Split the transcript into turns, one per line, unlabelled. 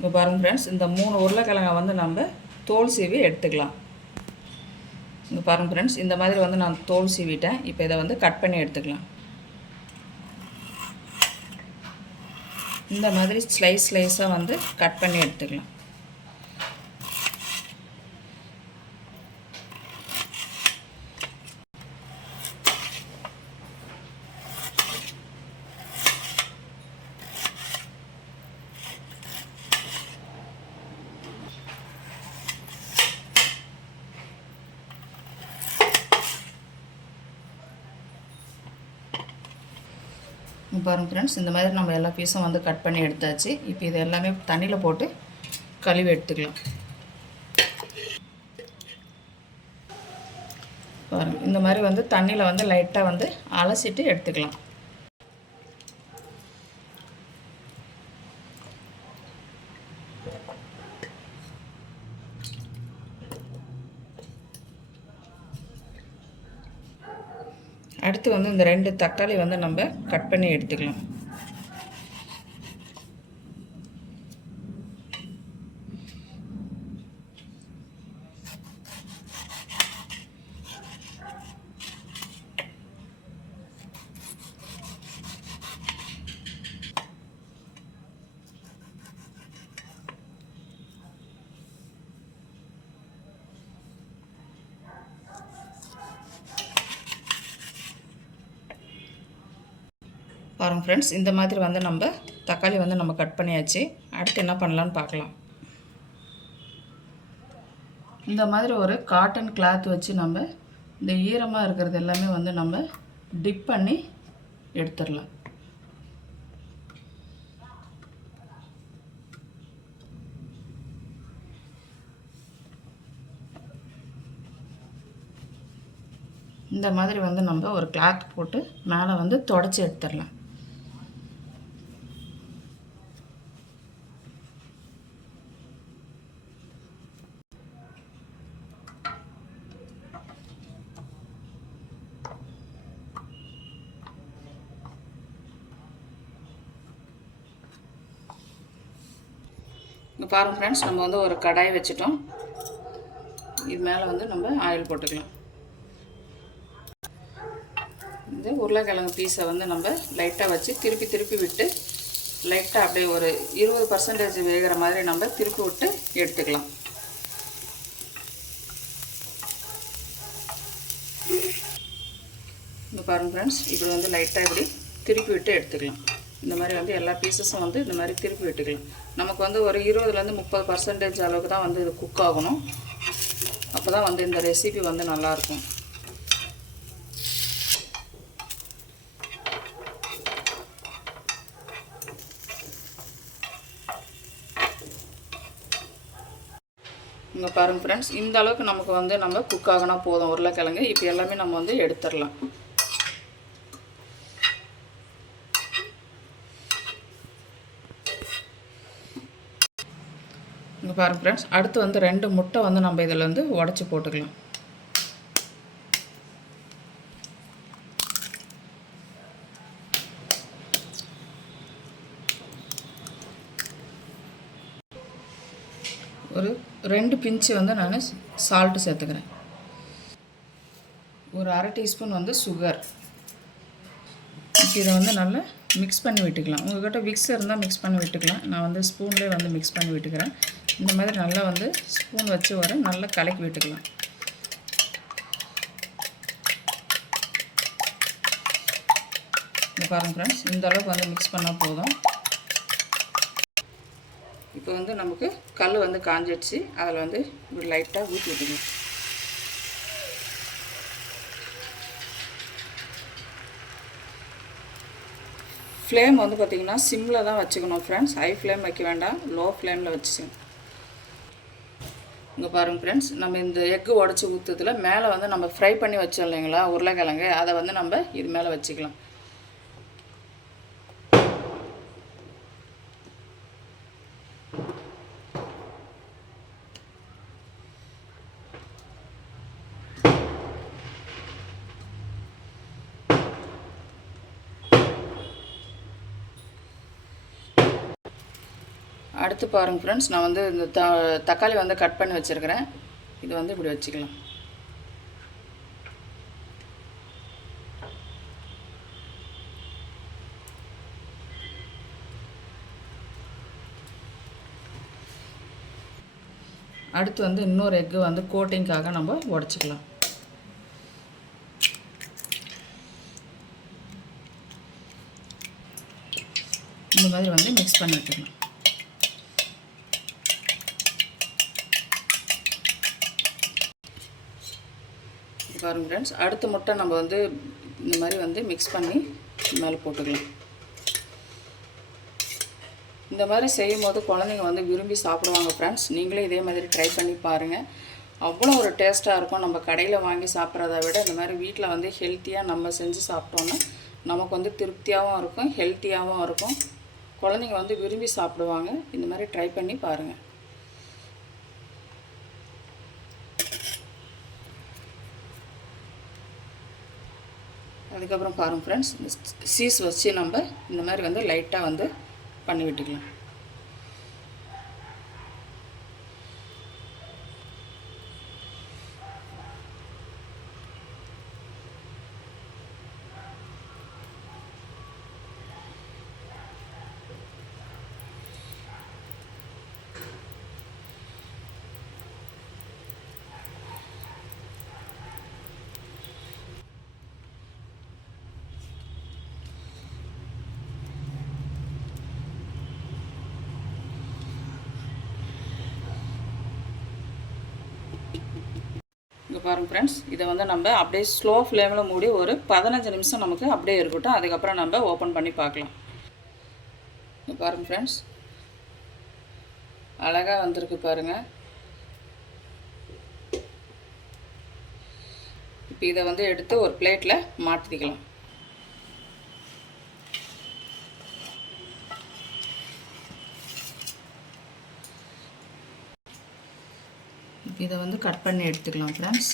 இங்கே பாருங்கள் ஃப்ரெண்ட்ஸ் இந்த மூணு உருளைக்கிழங்கை வந்து நம்ம தோல் சீவி எடுத்துக்கலாம். இங்கே பாருங்கள் ஃப்ரெண்ட்ஸ் இந்த மாதிரி வந்து நான் தோல் சீவிட்டேன். இப்போ இதை வந்து கட் பண்ணி எடுத்துக்கலாம். இந்த மாதிரி ஸ்லைஸ் ஸ்லைஸாக வந்து கட் பண்ணி எடுத்துக்கலாம். பாருங்கள் ஃப்ரெண்ட்ஸ் இந்த மாதிரி நம்ம எல்லா பீஸும் வந்து கட் பண்ணி எடுத்தாச்சு. இப்போ இது எல்லாமே தண்ணியில் போட்டு கழுவி எடுத்துக்கலாம். பாருங்கள் இந்த மாதிரி வந்து தண்ணியில் வந்து லைட்டாக வந்து அலசிட்டு எடுத்துக்கலாம். அடுத்து வந்து இந்த ரெண்டு தக்காளி வந்து நம்ம கட் பண்ணி எடுத்துக்கலாம். பாருங்கள் ஃப்ரெண்ட்ஸ் இந்த மாதிரி வந்து நம்ம தக்காளி வந்து நம்ம கட் பண்ணியாச்சு. அடுத்து என்ன பண்ணலான்னு பார்க்கலாம். இந்த மாதிரி ஒரு காட்டன் கிளாத் வச்சு நம்ம இந்த ஈரமாக இருக்கிறது எல்லாமே வந்து நம்ம டிப் பண்ணி எடுத்துடலாம். இந்த மாதிரி வந்து நம்ம ஒரு கிளாத் போட்டு மேலே வந்து தொடச்சி எடுத்துடலாம். இங்கே பாருங்கள் ஃப்ரெண்ட்ஸ் நம்ம வந்து ஒரு கடாய் வச்சுட்டோம். இது மேலே வந்து நம்ம ஆயில் போட்டுக்கலாம். இந்த உருளைக்கிழங்கு பீஸை வந்து நம்ம லைட்டாக வச்சு திருப்பி திருப்பி விட்டு லைட்டாக அப்படியே ஒரு இருபது பர்சன்டேஜ் வேகிற மாதிரி நம்ம திருப்பி விட்டு எடுத்துக்கலாம். இங்கே பாருங்கள் ஃப்ரெண்ட்ஸ் இப்படி வந்து லைட்டாக இப்படி திருப்பி விட்டு எடுத்துக்கலாம். இந்த மாதிரி வந்து எல்லா பீசஸும் வந்து இந்த மாதிரி திருப்பி விட்டுக்கலாம். நமக்கு வந்து ஒரு இருபதுலேருந்து முப்பது பர்சன்டேஜ் அளவுக்கு தான் வந்து இது குக் ஆகணும். அப்போ தான் வந்து இந்த ரெசிபி வந்து நல்லாயிருக்கும் இங்கே பாருங்கள் ஃப்ரெண்ட்ஸ் இந்த அளவுக்கு நமக்கு வந்து நம்ம குக் ஆகினா போதும். உருளைக்கிழங்கு இப்போ எல்லாமே நம்ம வந்து எடுத்துடலாம். இங்கே பாருங்கள் ஃப்ரெண்ட்ஸ் அடுத்து வந்து ரெண்டு முட்டை வந்து நம்ம இதில் வந்து உடச்சி போட்டுக்கலாம். ஒரு ரெண்டு பிஞ்சு வந்து நான் சால்ட்டு சேர்த்துக்கிறேன். ஒரு அரை டீஸ்பூன் வந்து சுகர் இதை வந்து நல்லா மிக்ஸ் பண்ணி விட்டுக்கலாம். உங்கள்கிட்ட விக்ஸ் இருந்தால் மிக்ஸ் பண்ணி விட்டுக்கலாம். நான் வந்து ஸ்பூன்லேயே வந்து மிக்ஸ் பண்ணி விட்டுக்கிறேன். இந்த மாதிரி நல்லா வந்து ஸ்பூன் வச்சு வர நல்லா கலக்கி விட்டுக்கலாம். இந்த பாருங்கள் ஃப்ரெண்ட்ஸ் இந்த அளவுக்கு வந்து மிக்ஸ் பண்ணால் போதும். இப்போ வந்து நமக்கு கல் வந்து காஞ்சிடுச்சு. அதில் வந்து இப்படி லைட்டாக ஊற்றி விட்டுக்கணும் ஃப்ளேம் வந்து பார்த்திங்கன்னா சிம்மில் தான் வச்சுக்கணும் ஃப்ரெண்ட்ஸ் ஹை ஃப்ளேம் வைக்க வேண்டாம். லோ ஃப்ளேமில் வச்சுக்கணும். இங்கே பாருங்கள் ஃப்ரெண்ட்ஸ் நம்ம இந்த எக்கு உடச்சி ஊற்றுறதுல மேலே வந்து நம்ம ஃப்ரை பண்ணி வச்சோம் இல்லைங்களா உருளைக்கிழங்கு அதை வந்து நம்ம இது மேலே வச்சுக்கலாம். அடுத்து பாருங்கள் ஃப்ரெண்ட்ஸ் நான் வந்து இந்த த தக்காளி வந்து கட் பண்ணி வச்சுருக்கிறேன். இது வந்து இப்படி வச்சுக்கலாம். அடுத்து வந்து இன்னொரு எக்கு வந்து கோட்டிங்காக நம்ம உடச்சிக்கலாம். இந்த மாதிரி வந்து மிக்ஸ் பண்ணி விட்டுக்கலாம் இது பாருங்க ஃப்ரெண்ட்ஸ் அடுத்த முட்டை நம்ம வந்து இந்த மாதிரி வந்து மிக்ஸ் பண்ணி மேலே போட்டுக்கலாம். இந்த மாதிரி செய்யும் போது குழந்தைங்க வந்து விரும்பி சாப்பிடுவாங்க ஃப்ரெண்ட்ஸ் நீங்களே இதே மாதிரி ட்ரை பண்ணி பாருங்கள் அவ்வளோ ஒரு டேஸ்ட்டாக இருக்கும். நம்ம கடையில் வாங்கி சாப்பிட்றத விட இந்த மாதிரி வீட்டில் வந்து ஹெல்த்தியாக நம்ம செஞ்சு சாப்பிட்டோன்னா நமக்கு வந்து திருப்தியாகவும் இருக்கும் ஹெல்த்தியாகவும் இருக்கும். குழந்தைங்க வந்து விரும்பி சாப்பிடுவாங்க. இந்த மாதிரி ட்ரை பண்ணி பாருங்கள் அதுக்கப்புறம் பாருங்கள் ஃப்ரெண்ட்ஸ் இந்த சீஸ் வச்சு நம்ம இந்த மாதிரி வந்து லைட்டாக வந்து பண்ணி விட்டுக்கலாம் இங்கே பாருங்கள் ஃப்ரெண்ட்ஸ் இதை வந்து நம்ம அப்படியே ஸ்லோ ஃப்ளேமில் மூடி ஒரு பதினஞ்சு நிமிஷம் நமக்கு அப்படியே இருக்கட்டும். அதுக்கப்புறம் நம்ம ஓப்பன் பண்ணி பார்க்கலாம். இங்கே பாருங்கள் ஃப்ரெண்ட்ஸ் அழகாக வந்திருக்கு பாருங்கள் இப்போ இதை வந்து எடுத்து ஒரு பிளேட்டில் மாற்றிக்கலாம் இதை வந்து கட் பண்ணி எடுத்துக்கலாம் ஃப்ரெண்ட்ஸ்